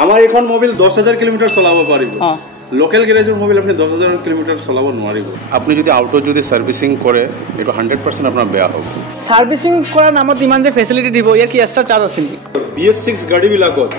আমাৰ এখন mobile 10,000 kilometre চলাব পাৰিব লোকেল গ্যাৰেজৰ মোবাইল আপনি 10,000 কিলোমিটাৰ চলাব নোৱাৰিব আপনি যদি আউটো যদি সাৰ্ভিসিং কৰে এটা 100% আপনাৰ বেয়া হ'ব সাৰ্ভিসিং কৰাৰ নামত ইমান যে ফেসিলিটি দিব ইয়াৰ কি এক্সট্ৰা চাৰ্জ আছে নেকি BS6 গাড়ী বিলাকত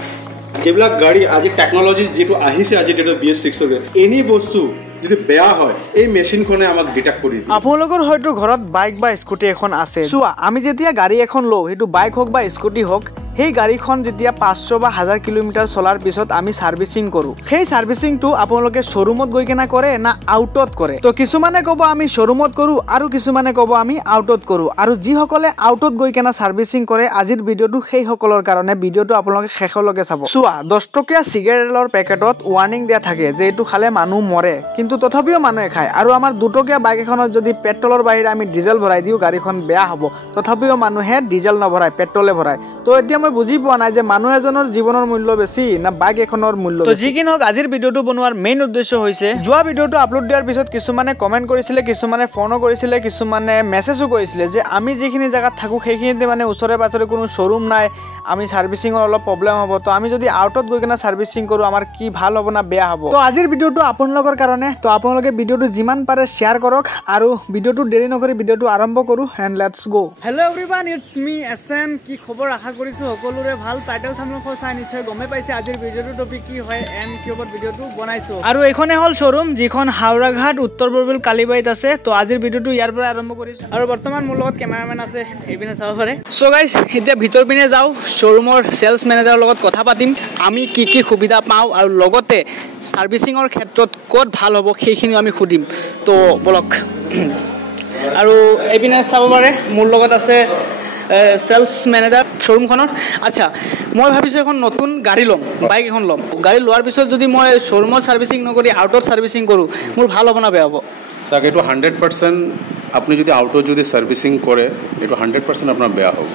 যেবিলাক গাড়ী আজি টেকনলজি যেটো আহিছে আজি ডেটত BS6 ৰ এনি বস্তু যদি বেয়া হয় এই মেশিনখনে আমাক ডিটেক্ট কৰি দিয়ে আপোনালোকৰ হয়তো ঘৰত বাইক বা স্কুটি এখন আছে চোৱা আমি যেতিয়া গাড়ী এখন লওঁ হেতু বাইক হোক বা স্কুটি হোক সেই গাড়ীখন যেতিয়া 500 বা 1000 কিলোমিটাৰ চলাৰ পিছত আমি সাৰ্ভিসিং কৰো সেই সাৰ্ভিসিংটো আপোনালোকে শোৰুমত গৈ কেনা কৰে না আউটত কৰে তো কিছুমানে ক'ব আমি শোৰুমত কৰো আৰু কিছুমানে ক'ব আমি আউটত কৰো আৰু যি সকলে আউটত গৈ কেনা সাৰ্ভিসিং কৰে আজিৰ ভিডিওটো সেই সকলৰ কাৰণে ভিডিওটো আপোনালোকে শেষলৈকে চাব চোৱা 10 টকীয়া সিগাৰেটৰ পেকেটত ওয়াৰ্নিং দিয়া থাকে যে এটো খালে মানুহ মৰে কিন্তু তথাপিও মানুহে খায় আৰু আমাৰ 2 টকীয়া বাইক এখনত যদি পেট্ৰলৰ বাহিৰে আমি ডিজেল ভৰাই দিও গাড়ীখন বেয়া হ'ব তথাপিও মানুহে ডিজেল নভৰাই পেট্ৰলে ভৰাই তো এতিয়া মই বুজি পোৱা নাই যে মানুহ এজনৰ জীৱনৰ মূল্য বেছি না বাইক এখনৰ মূল্য তো যি কি নহওক আজিৰ ভিডিওটো বনোৱাৰ মেইন উদ্দেশ্য হৈছে যোৱা ভিডিওটো আপলোড দিয়াৰ পিছত কিছুমানে কমেন্ট কৰিছিলে কিছুমানে ফোনো কৰিছিলে কিছুমানে মেছেজো কৰিছিলে যে আমি যিখিনি জায়গাত থাকো সেইখিনিতে মানে ওচৰে পাছৰে কোনো শোৰুম নাই আমি সাৰ্ভিসিংৰ অলপ প্ৰবলেম হ'ব তো আমি যদি আউটত গৈ কেনা সাৰ্ভিসিং কৰো আমাৰ কি ভাল হ'ব না বেয়া হ'ব তো আজিৰ ভিডিওটো আপোনালোকৰ কাৰণে তো আপোনালোকে ভিডিওটো যিমান পাৰে শেয়াৰ কৰক আৰু ভিডিওটো দেৰি নকৰি ভিডিওটো আৰম্ভ কৰো and let's go hello everyone it's me S M কি খবৰ আশা কৰিছো সকলোৰে ভাল টাইটেল থাম্বনেল চাই নিশ্চয় গমে পাইছে আজিৰ ভিডিওটো টপিক কি হয় এম কিউবত ভিডিওটো বনাইছো আৰু এইখনে হল শোৰুম যিখন হাওৰাঘাট উত্তৰ বৰবিল কালিবাৰীত আছে তো আজিৰ ভিডিওটো ইয়াৰ পৰা আৰম্ভ কৰিছো আৰু বৰ্তমান মোৰ লগত কেমেৰামেন আছে এইপিনে চাব পাৰে সো গাইস এতিয়া ভিতৰ পিনে যাও শোৰুমৰ সেলস মেনেজাৰৰ লগত কথা পাতিম আমি কি কি সুবিধা পাও আৰু লগতে সাৰ্ভিসিংৰ ক্ষেত্ৰত ক'ত ভাল হ'ব সেইখিনি আমি খুদিম তো বলক আৰু এইপিনে চাব পাৰে মোৰ লগত আছে সেলস মেনেজাৰ শোৰুমখনৰ আচ্ছা মই ভাবিছো এখন নতুন গাড়ী লম বাইক এখন লম গাড়ী লোৱাৰ পিছত যদি মই শোৰুমৰ সাৰ্ভিসিং নকৰি আউটৰ সাৰ্ভিসিং কৰো মোৰ ভাল হ'ব না বেয়া হ'ব সাক এটো 100% আপনি যদি আউটো যদি সার্ভিসিং করে এটো 100% আপনার বেয়া হ'ব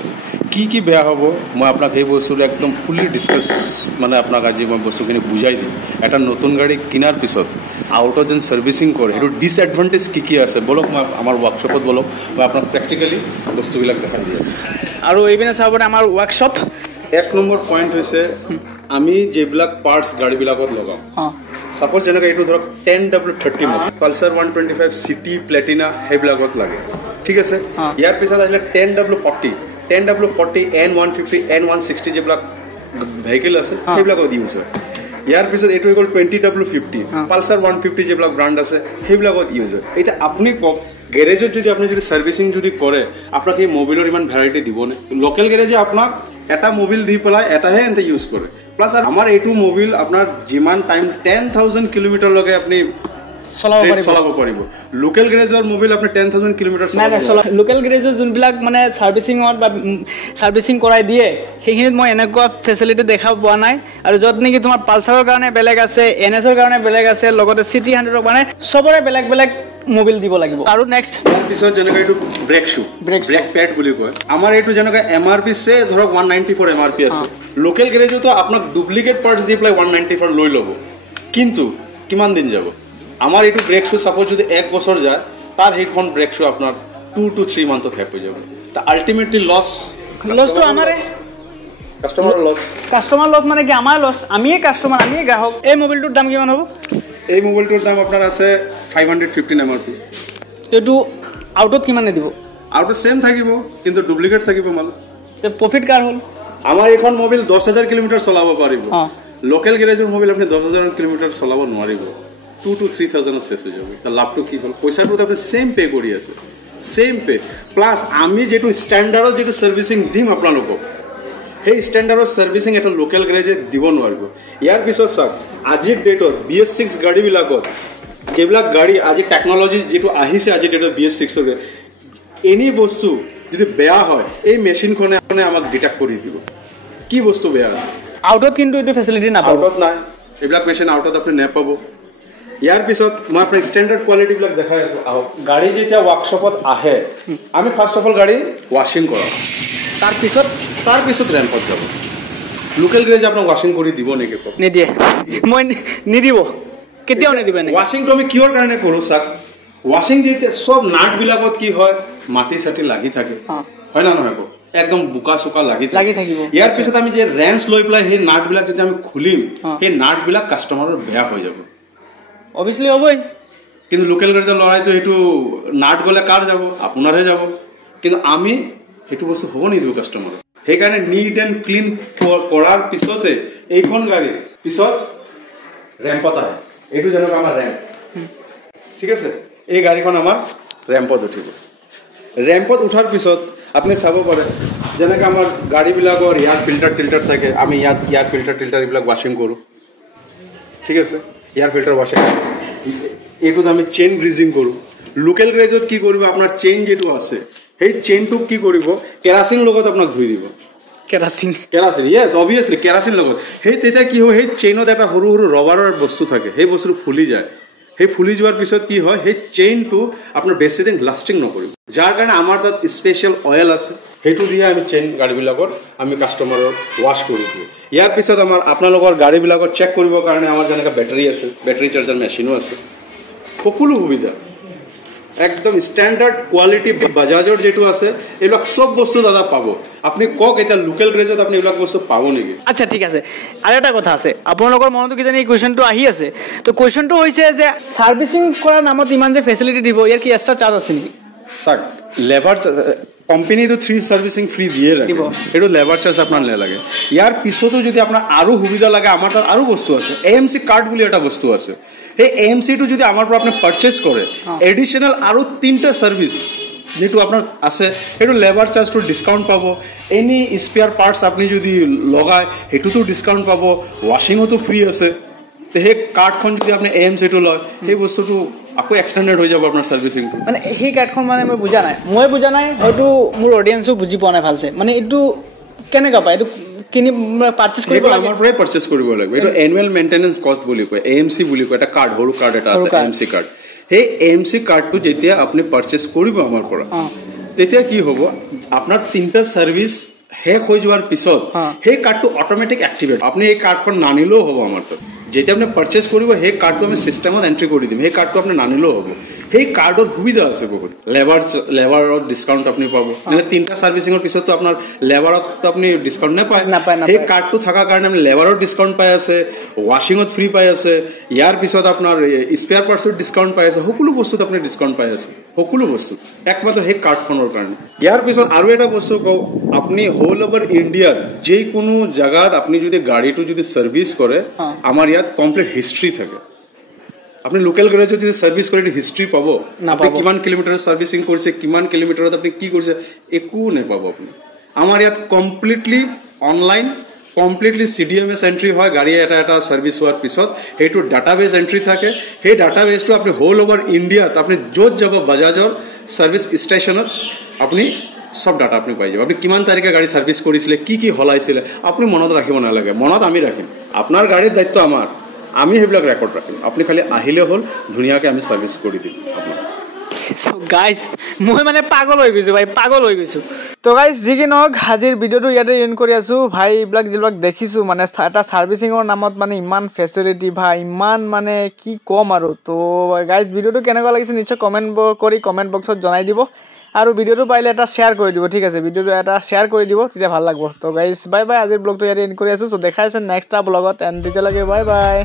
কি বেয়া হ'ব মই আপোনাক এই বস্তুটো একদম ফুলি ডিসকাস মানে আপোনাক আজি মই বস্তুখিনি বুজাই দিম এটা নতুন গাড়ী কিনাৰ পিছত আউটো যেন সাৰ্ভিসিং কৰে এটো ডিসএডভান্টেজ কি আছে বলক মই আমাৰ ওয়াৰ্কশপত বলক মই আপোনাক প্ৰ্যাকটিক্যালি বস্তুবিলাক দেখাই দিম আৰু এইপিনে চাব পাৰে আমাৰ ওয়াৰ্কশপ এক নম্বৰ পয়েন্ট হৈছে আমি যেবিলাক পাৰ্টস গাড়ীবিলাকত লগাম সাপোজ যেনেকৈ এইটো ধৰক 10W30 পালসাৰ 125 সিটি প্লেটিনা হেবিলাকত লাগে ঠিক আছে ইয়াৰ পিছত আহিলে 10W40 N150 N160 যেবিলাক ভেহিকল আছে হেবিলাকত ইউজ হয় ইয়াৰ পিছত এইটো হ'ল 20W50 পালসাৰ 150 যেবিলাক ব্ৰাণ্ড আছে হেবিলাকত ইউজ হয় এটা আপুনি কক গ্যাৰেজত যদি আপুনি যদি সাৰ্ভিসিং যদি কৰে আপোনাক এই মোবিলৰ ইমান ভ্যাৰাইটি দিবনে লোকেল গ্যাৰেজে আপোনাক এটা মোবিল দি পেলাই এটাহে এন্তে ইউজ কৰে প্লাস আমাৰ এইটো মোবিল আপোনাৰ যিমান টাইম 10,000 কিলোমিটাৰ লগে আপুনি চলাব পাৰিব লোকেল গ্যাৰেজৰ মোবিল আপুনি 10,000 কিলোমিটাৰ চলাব লোকেল গ্যাৰেজৰ যোনবিলাক মানে সাৰ্ভিসিংত বা সাৰ্ভিসিং কৰাই দিয়ে সেইখিনিত মই এনেকুৱা ফেসিলিটি দেখা পোৱা নাই আৰু যত নেকি তোমাৰ পালসাৰৰ কাৰণে বেলেগ আছে এনএছৰ কাৰণে বেলেগ আছে লগতে সিটি 100ৰ কাৰণে সবৰে বেলেগ মোবিল দিব লাগিব আৰু নেক্সট পিছত যেনেকৈ এইটো ব্ৰেক শু ব্ৰেক প্যাড বুলি কয় আমাৰ এইটো যেনেকৈ এমআৰপি সে ধৰক 194 এমআৰপি আছে লোকেল গ্যাৰেজতো আপোনাক ডুপ্লিকেট পাৰ্টস দি প্লাই 194 লৈ ল'ব কিন্তু কিমান দিন যাব আমাৰ এইটো ব্ৰেক শু সাপোজ যদি 1 বছৰ যায় তাৰ হেডফোন ব্ৰেক শু আপোনাৰ 2 to 3 মান্থত শেষ হৈ যাব তা আলটিমেটলি লস তো আমাৰে কাস্টমাৰ লস মানে কি আমাৰ লস আমিয়ে কাস্টমাৰ আমিয়ে গ্ৰাহক এই মোবিলটোৰ দাম কিমান হ'ব এই মোবাইলটোৰ দাম আপোনাৰ আছে 515 এমআৰপি এটো আউটত কিমানে দিব আউটত সেম থাকিব কিন্তু ডুপ্লিকেট থাকিব মাল তে প্ৰফিট কাৰ হ'ল আমাৰ এখন মোবাইল 10,000 কিলোমিটাৰ চলাব পাৰিব লোকেল গ্যাৰেজৰ মোবাইল আপুনি 10,000 কিলোমিটাৰ চলাব নোৱাৰিব 2 to 3,000 শেষ হৈ যাব তা লাভটো কি হ'ল পইচাটো আপুনি সেম পে কৰি আছে সেম পে প্লাস আমি যেটো স্ট্যান্ডাৰ্ডৰ যেটো সাৰ্ভিসিং দিম আপোনালোকক সেই স্ট্যান্ডাৰ্ডৰ সাৰ্ভিসিং এটা লোকেল গ্যাৰেজে দিব নোৱাৰিব ইয়াৰ পিছত চাওক আজিৰ ডেটৰ BS6 গাড়ীবিলাকত যেবিলাক গাড়ী আজি টেকনলজি যেটো আহিছে আজি ডেটৰ BS6 ৰ এনি বস্তু যদি বেয়া হয় এই মেশিনখনে আমাক ডিটেক্ট কৰি দিব কি বস্তু বেয়া আছে আউটত কিন্তু এটো ফেসিলিটি নাপাব আউটত নাই এইবিলাক মেশিন আউটত আপুনি নাপাব ইয়াৰ পিছত মই আপোনাৰ স্ট্যান্ডাৰ্ড কোৱালিটি বিলাক দেখাই আছো আহক গাড়ী যেতিয়া ওয়াৰ্কশপত আহে আমি ফাৰ্স্ট অফ অল গাড়ী ওয়াশিং কৰাম তাৰ পিছত ৰেম্পত যাব লোকেল গ্যাৰেজ আপোনাক ওয়াশিং কৰি দিব নেকি নিদিয়ে মই নিদিব কেতিয়াও নিদিবে নে ওয়াশিংটো আমি কিহৰ কাৰণে কৰো স্যার ওয়াশিং যেতে সব নাট বিলাকত কি হয় মাটি সাটি লাগি থাকে হয় না নহয় একদম বোকা চোকা লাগি থাকিব ইয়াৰ পিছত আমি যে ৰেঞ্চ লৈ পেলাই সেই নাটবিলাক যেতিয়া আমি খুলিম সেই নাটবিলাক কাষ্টমাৰৰ বেয়া হৈ যাব অবভিয়াছলি হ'বই কিন্তু লোকেল গাড়ীৰ লৰাইতো সেইটো নাট গ'লে কাৰ যাব আপোনাৰহে যাব কিন্তু আমি সেইটো বস্তু হ'ব নিদিওঁ কাষ্টমাৰক সেইকাৰণে নিট এণ্ড ক্লিন কৰাৰ পিছতে এইখন গাড়ী পিছত ৰেম্পত আহে এইটো যেনেকুৱা আমাৰ ৰেম্প ঠিক আছে এই গাড়ীখন আমাৰ ৰেম্পত উঠিব ৰেম্পত উঠাৰ পিছত আপুনি চাব পাৰে যেনেকৈ আমাৰ গাড়ীবিলাকৰ ইয়াৰ ফিল্টাৰ টিল্টাৰ থাকে আমি ইয়াৰ ফিল্টাৰ টিল্টাৰ এইবিলাক ৱাশ্বিং কৰোঁ ঠিক আছে ইয়াৰ ফিল্টাৰ ৱাশ্বিং এইটোত আমি চেইন গ্ৰিজিং কৰোঁ লোকেল গ্ৰেজত কি কৰিব আপোনাৰ চেইন যিটো আছে সেই চেইনটোক কি কৰিব কেৰাচিন লগত আপোনাক ধুই দিব কেৰাচিন য়েছ অবভিয়াছলি কেৰাচিন লগত সেই তেতিয়া কি হয় সেই চেইনত এটা সৰু সৰু ৰবাৰৰ বস্তু থাকে সেই বস্তুটো ফুলি যায় সেই ফুলি যোৱাৰ পিছত কি হয় সেই চেইনটো আপোনাৰ বেছি দিন লাষ্টিং নকৰিব যাৰ কাৰণে আমাৰ তাত স্পেচিয়েল অইল আছে সেইটো দিয়ে আমি চেইন গাড়ীবিলাকত আমি কাষ্টমাৰক ৱাশ্ব কৰি দিওঁ ইয়াৰ পিছত আমাৰ আপোনালোকৰ গাড়ীবিলাকত চেক কৰিবৰ কাৰণে আমাৰ যেনেকৈ বেটাৰী আছে বেটাৰী চাৰ্জাৰ মেচিনো আছে সকলো সুবিধা একদম ষ্টেণ্ডাৰ্ড কোৱালিটি বাজাজৰ যেটো আছে এইবিলাক সব বস্তু দাদা পাব আপুনি কক এটা লোকেল গ্ৰেজত আপুনি এইবিলাক বস্তু পাব নেকি আচ্ছা ঠিক আছে আৰু এটা কথা আছে আপোনালোকৰ মনতো কি জানি এই কোৱেশ্চনটো আহি আছে তো কোৱেশ্চনটো হৈছে যে সাৰ্ভিসিং কৰাৰ নামত ইমান যে ফেচিলিটি দিব ইয়াৰ কি এক্সট্ৰা চাৰ্জ আছে নেকি স্যার লেবার কোম্পানিটো 3 সার্ভিসিং ফ্রি দিয়ে রাখিব এটো লেবার চার্জ আপনার লাগে ইয়ার পিছতো যদি আপনার আরো সুবিধা লাগে আমার তাত আরো বস্তু আছে এএমসি কার্ড বলি এটা বস্তু আছে এই এএমসি টু যদি আমার পৰা আপনি পারচেজ করে এডিশনাল আরো 3টা সার্ভিস যেটো আপনার আছে এটো লেবার চার্জ টু ডিসকাউন্ট পাব এনি স্পেয়ার পার্টস আপনি যদি লগায় হেতুতো ডিসকাউন্ট পাব ওয়াশিংও তো ফ্রি আছে সেই কাৰ্ডখন যদি আপনি এএমসি টু লয় সেই বস্তুটো আকৌ এক্সটেন্ডেড হৈ যাব আপোনাৰ সাৰ্ভিসিংটো মানে সেই কাৰ্ডখন মানে মই বুজা নাই হয়তো মোৰ অডিয়েন্সও বুজি পোৱা নাই ভালছে মানে এইটো কেনেকা পায় এইটো কিনি পাৰচেজ কৰিব লাগে আমাৰ পৰাই পাৰচেজ কৰিব লাগিব এইটো এনুৱেল মেইনটেনেন্স কষ্ট বুলি কয় এএমসি বুলি কয় এটা কাৰ্ড হৰু কাৰ্ড এটা আছে এএমসি কাৰ্ড সেই এএমসি কাৰ্ডটো যেতিয়া আপনি পাৰচেজ কৰিব আমাৰ পৰা তেতিয়া কি হ'ব আপোনাৰ 3টা সাৰ্ভিস শেষ হৈ যোৱাৰ পিছত সেই কাৰ্ডটো অটোমেটিক এক্টিভেট আপনি এই কাৰ্ডখন নানিলেও হ'ব আমাৰ তাত যেটা আপনি পাৰচেজ কৰিব সেই কাৰ্ডটো আমি সিস্টেমত এন্ট্ৰি কৰি দিম সেই কাৰ্ডটো আপনি নানিলেও হ'ব সেই কাৰ্ডৰ সুবিধা আছে বহুত লেবাৰৰ ডিসকাউন্ট আপনি পাব মানে 3টা সাৰ্ভিসিংৰ পিছতো আপোনাৰ লেবাৰত আপনি ডিসকাউন্ট নাপায় সেই কাৰ্ডটো থাকাৰ কাৰণে আমি লেবাৰৰ ডিসকাউন্ট পাই আছে ওয়াশিংত ফ্ৰি পাই আছে ইয়াৰ পিছত আপোনাৰ স্পেয়াৰ পাৰ্টছৰ ডিসকাউন্ট পাই আছে সকলো বস্তুত আপনি ডিসকাউন্ট পাই আছে সকলো বস্তু একমাত্ৰ সেই কাৰ্ডখনৰ কাৰণে ইয়াৰ পিছত আৰু এটা বস্তু কও আপনি হোল ওভাৰ ইন্ডিয়াৰ যে কোনো জায়গাত আপনি যদি গাড়ীটো যদি সাৰ্ভিস কৰে আমাৰ ইয়াত কমপ্লিট হিস্ট্ৰি থাকে আপনি লোকেল গ্যাৰেজত যদি সাৰ্ভিস কৰে হিস্ট্ৰি পাব আপনি কিমান কিলোমিটাৰ সাৰ্ভিসিং কৰিছে কিমান কিলোমিটাৰত আপনি কি কৰিছে একো নেপাব আপনি আমাৰ ইয়াত completely online completely CDMS entry হয় গাড়ী এটা সাৰ্ভিস হোৱাৰ পিছত হেটো ডাটাবেস এন্ট্ৰি থাকে সেই ডাটাবেসটো আপনি হোল ওভাৰ ইন্ডিয়াত আপনি য'ত যাব বাজাজৰ সাৰ্ভিস স্টেশনত আপনি সব ডাটা আপনি পাই যাব আপনি কিমান তাৰিখে গাড়ী সাৰ্ভিস কৰিছিলে কি হলাইছিলে আপনি মনত ৰাখিব নালাগে মনত আমি ৰাখিম আপোনাৰ গাড়ীৰ দায়িত্ব আমাৰ আমি হেবিলাক ৰেকৰ্ড ৰাখিম আপনি খালি আহিলে হল ধুনিয়াকে আমি সাৰ্ভিস কৰি দিম আপোনাক সো গাইজ মই মানে পাগল হৈ গৈছো ভাই পাগল হৈ গৈছো তো গাইজ যি কি নহওক আজিৰ ভিডিঅ'টো ইয়াতে এণ্ড কৰি আছো ভাই এইবিলাক যিবিলাক দেখিছো মানে এটা সাৰ্ভিসিঙৰ নামত মানে ইমান ফেচিলিটি ভাই ইমান মানে কি কম আৰু তো গাইজ ভিডিঅ'টো কেনেকুৱা লাগিছে নিশ্চয় কমেন্ট কৰি কমেন্ট বক্সত জনাই দিব আৰু ভিডিঅ'টো পাইলে এটা শেয়াৰ কৰি দিব ঠিক আছে ভিডিঅ'টো এটা শেয়াৰ কৰি দিব তেতিয়া ভাল লাগিব তো গাইজ বাই বাই আজিৰ ব্লগটো ইয়াতে এণ্ড কৰি আছো সো দেখাইছে নেক্সট ব্লগত এণ্ড তেতিয়ালৈকে বাই বাই